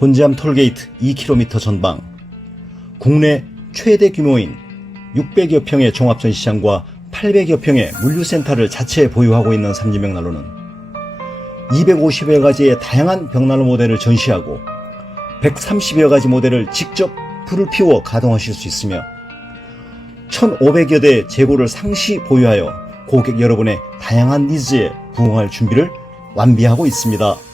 곤지암 톨게이트 2km 전방, 국내 최대 규모인 600여 평의 종합전시장과 800여 평의 물류센터를 자체에 보유하고 있는 삼진벽난로는 250여 가지의 다양한 벽난로 모델을 전시하고 130여 가지 모델을 직접 불을 피워 가동하실 수 있으며 1,500여 대의 재고를 상시 보유하여 고객 여러분의 다양한 니즈에 부응할 준비를 완비하고 있습니다.